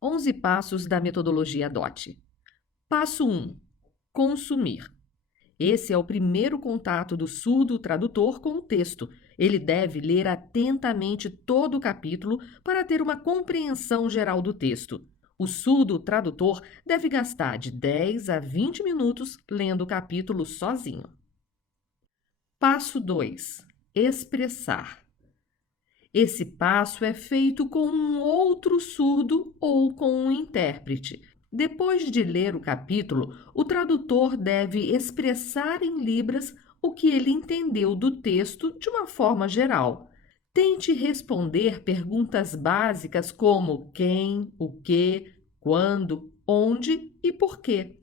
11 passos da metodologia DOT. Passo 1. Consumir. Esse é o primeiro contato do surdo-tradutor com o texto. Ele deve ler atentamente todo o capítulo para ter uma compreensão geral do texto. O surdo-tradutor deve gastar de 10 a 20 minutos lendo o capítulo sozinho. Passo 2. Expressar. Esse passo é feito com um outro surdo ou com um intérprete. Depois de ler o capítulo, o tradutor deve expressar em libras o que ele entendeu do texto de uma forma geral. Tente responder perguntas básicas como quem, o que, quando, onde e por quê.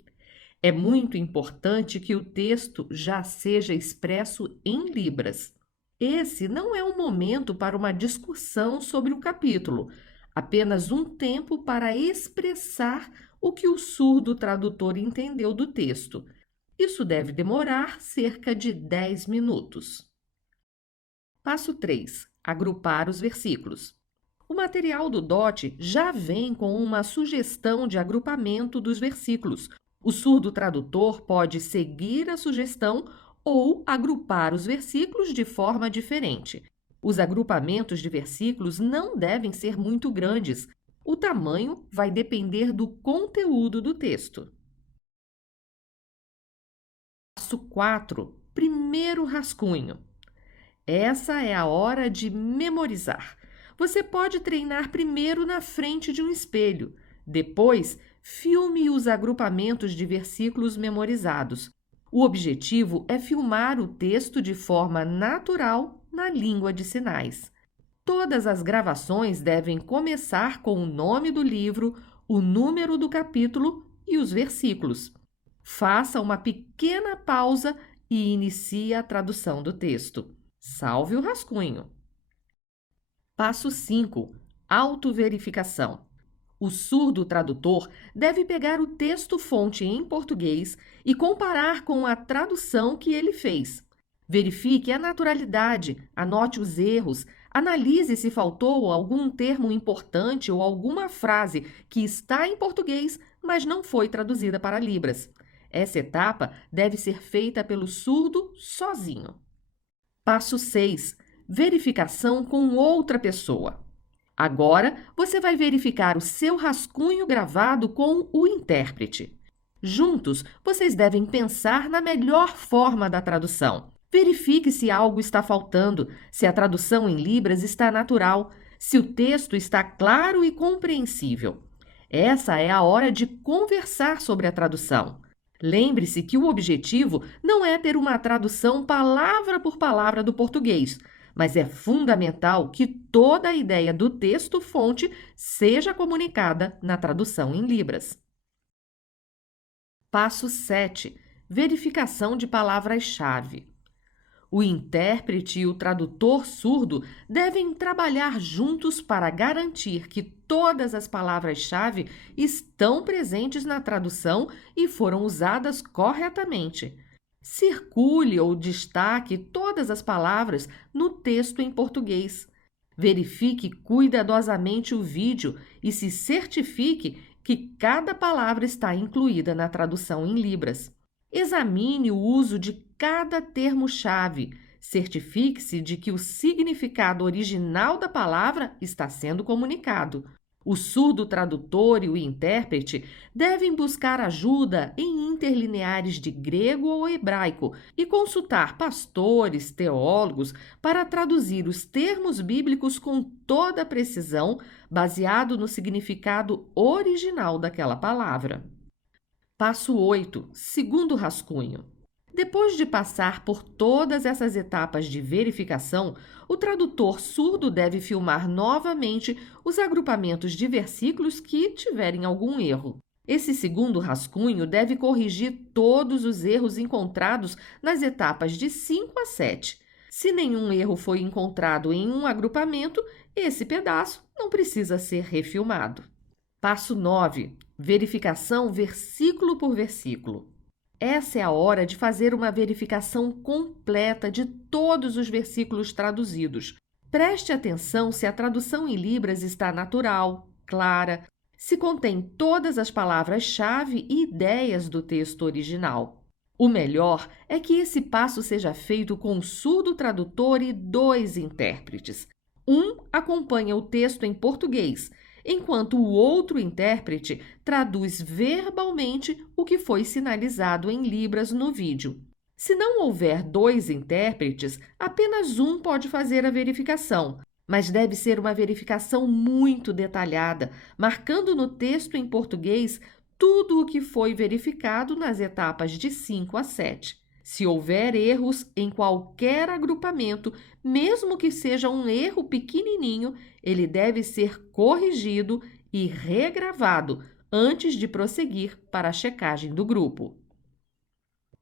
É muito importante que o texto já seja expresso em libras. Esse não é um momento para uma discussão sobre o capítulo, apenas um tempo para expressar o que o surdo tradutor entendeu do texto. Isso deve demorar cerca de 10 minutos. Passo 3. Agrupar os versículos. O material do DOT já vem com uma sugestão de agrupamento dos versículos. O surdo tradutor pode seguir a sugestão ou agrupar os versículos de forma diferente. Os agrupamentos de versículos não devem ser muito grandes. O tamanho vai depender do conteúdo do texto. Passo 4. Primeiro rascunho. Essa é a hora de memorizar. Você pode treinar primeiro na frente de um espelho. Depois, filme os agrupamentos de versículos memorizados. O objetivo é filmar o texto de forma natural na língua de sinais. Todas as gravações devem começar com o nome do livro, o número do capítulo e os versículos. Faça uma pequena pausa e inicie a tradução do texto. Salve o rascunho. Passo 5. Autoverificação. O surdo tradutor deve pegar o texto-fonte em português e comparar com a tradução que ele fez. Verifique a naturalidade, anote os erros, analise se faltou algum termo importante ou alguma frase que está em português, mas não foi traduzida para Libras. Essa etapa deve ser feita pelo surdo sozinho. Passo 6. Verificação com outra pessoa. Agora, você vai verificar o seu rascunho gravado com o intérprete. Juntos, vocês devem pensar na melhor forma da tradução. Verifique se algo está faltando, se a tradução em Libras está natural, se o texto está claro e compreensível. Essa é a hora de conversar sobre a tradução. Lembre-se que o objetivo não é ter uma tradução palavra por palavra do português, mas é fundamental que toda a ideia do texto-fonte seja comunicada na tradução em Libras. Passo 7. Verificação de palavras-chave. O intérprete e o tradutor surdo devem trabalhar juntos para garantir que todas as palavras-chave estão presentes na tradução e foram usadas corretamente. Circule ou destaque todas as palavras no texto em português. Verifique cuidadosamente o vídeo e se certifique que cada palavra está incluída na tradução em Libras. Examine o uso de cada termo-chave. Certifique-se de que o significado original da palavra está sendo comunicado. O surdo tradutor e o intérprete devem buscar ajuda em interlineares de grego ou hebraico e consultar pastores, teólogos, para traduzir os termos bíblicos com toda a precisão, baseado no significado original daquela palavra. Passo 8. Segundo rascunho. Depois de passar por todas essas etapas de verificação, o tradutor surdo deve filmar novamente os agrupamentos de versículos que tiverem algum erro. Esse segundo rascunho deve corrigir todos os erros encontrados nas etapas de 5 a 7. Se nenhum erro foi encontrado em um agrupamento, esse pedaço não precisa ser refilmado. Passo 9. Verificação versículo por versículo. Essa é a hora de fazer uma verificação completa de todos os versículos traduzidos. Preste atenção se a tradução em Libras está natural, clara. se contém todas as palavras-chave e ideias do texto original. O melhor é que esse passo seja feito com um surdo tradutor e 2 intérpretes. Um acompanha o texto em português, enquanto o outro intérprete traduz verbalmente o que foi sinalizado em libras no vídeo. Se não houver 2 intérpretes, apenas um pode fazer a verificação, mas deve ser uma verificação muito detalhada, marcando no texto em português tudo o que foi verificado nas etapas de 5 a 7. Se houver erros em qualquer agrupamento, mesmo que seja um erro pequenininho, ele deve ser corrigido e regravado antes de prosseguir para a checagem do grupo.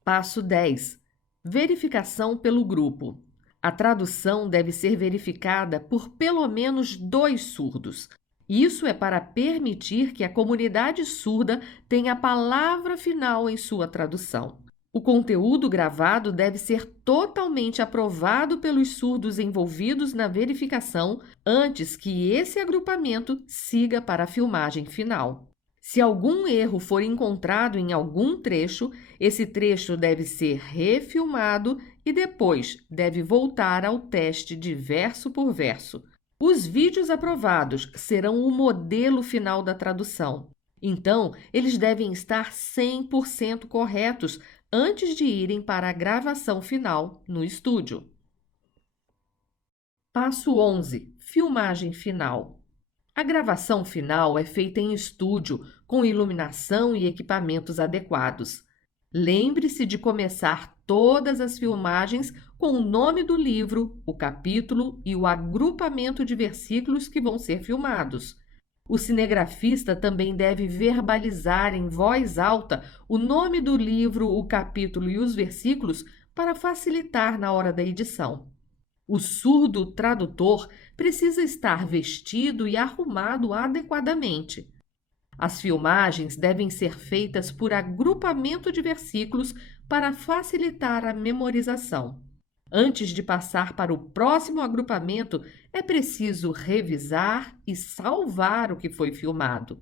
Passo 10. Verificação pelo grupo. A tradução deve ser verificada por pelo menos 2 surdos. Isso é para permitir que a comunidade surda tenha a palavra final em sua tradução. O conteúdo gravado deve ser totalmente aprovado pelos surdos envolvidos na verificação antes que esse agrupamento siga para a filmagem final. Se algum erro for encontrado em algum trecho, esse trecho deve ser refilmado e depois deve voltar ao teste de verso por verso. Os vídeos aprovados serão o modelo final da tradução. Então, eles devem estar 100% corretos antes de irem para a gravação final no estúdio. Passo 11. Filmagem final. A gravação final é feita em estúdio, com iluminação e equipamentos adequados. Lembre-se de começar todas as filmagens com o nome do livro, o capítulo e o agrupamento de versículos que vão ser filmados. O cinegrafista também deve verbalizar em voz alta o nome do livro, o capítulo e os versículos para facilitar na hora da edição. O surdo tradutor precisa estar vestido e arrumado adequadamente. As filmagens devem ser feitas por agrupamento de versículos para facilitar a memorização. Antes de passar para o próximo agrupamento, é preciso revisar e salvar o que foi filmado.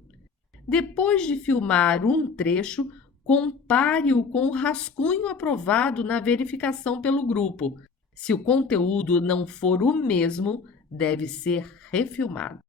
Depois de filmar um trecho, compare-o com o rascunho aprovado na verificação pelo grupo. Se o conteúdo não for o mesmo, deve ser refilmado.